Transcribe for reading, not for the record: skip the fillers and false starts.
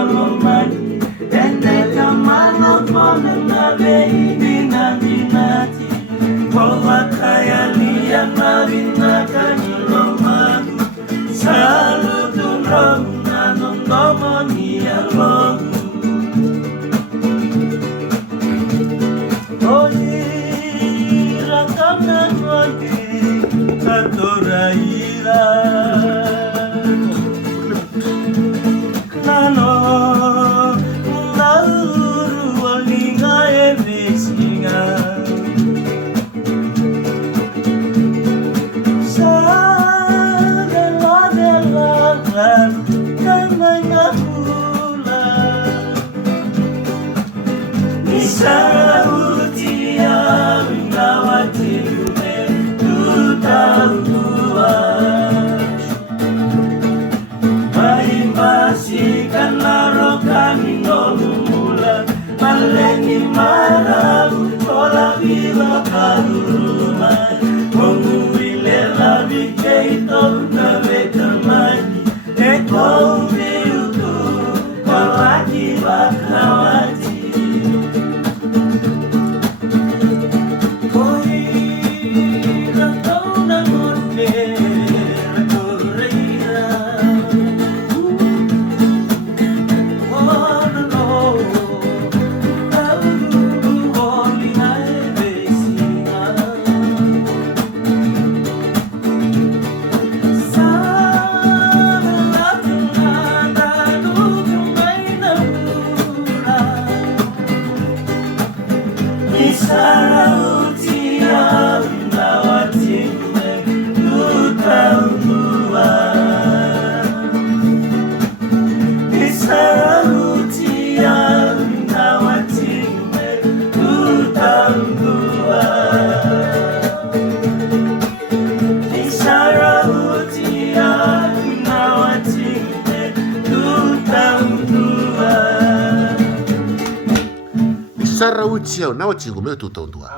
kalomani Endeka manokona na beini na minati Kowa kaya liya na binaka nilomagu Salutun rogu na nondomo niya logu Oye, rakana nwagi katora ira Nano, nauru walinga evesinga Sa-de-la, kamay na hula Nisara utia winawatilume tutalua Maimbasikan larokani nolumula Maleni marabu kola viva karuma Munguile la vikeito na vekamani Eko viutu kolaki bakawati Koi rakona ngonde rakoreira Isara utia winawatime tutaundua Isara utia winawatime tutaundua Isara utia winawatime tutaundua Isara utia na wachingo me tutaundua.